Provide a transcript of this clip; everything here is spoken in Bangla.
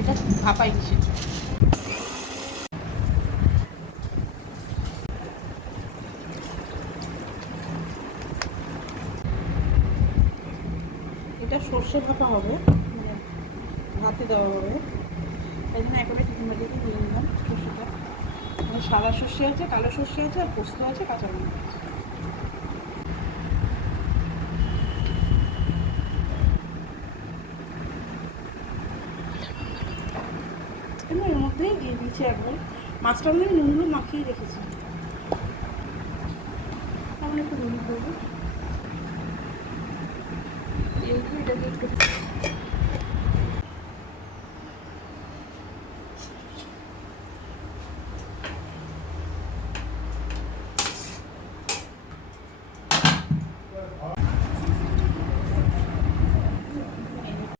এটা ভাপাই দিচ্ছি। এটা সর্ষে ভাপা হবে, মানে ভাতে দেওয়া হবে। এই জন্য একেবারে টিফিন বাটিতে দিয়ে নিলাম সর্ষেটা। মানে সাদা সর্ষে আছে, কালো সর্ষে আছে, আর পোস্ত আছে, কাঁচা লঙ্কা আছে। এর মধ্যেই দিয়ে দিয়েছি একবার। মাছটা আমি নুনগুলো মাখিয়ে রেখেছি, তাহলে একটু নুন করবো। এটাকে একটু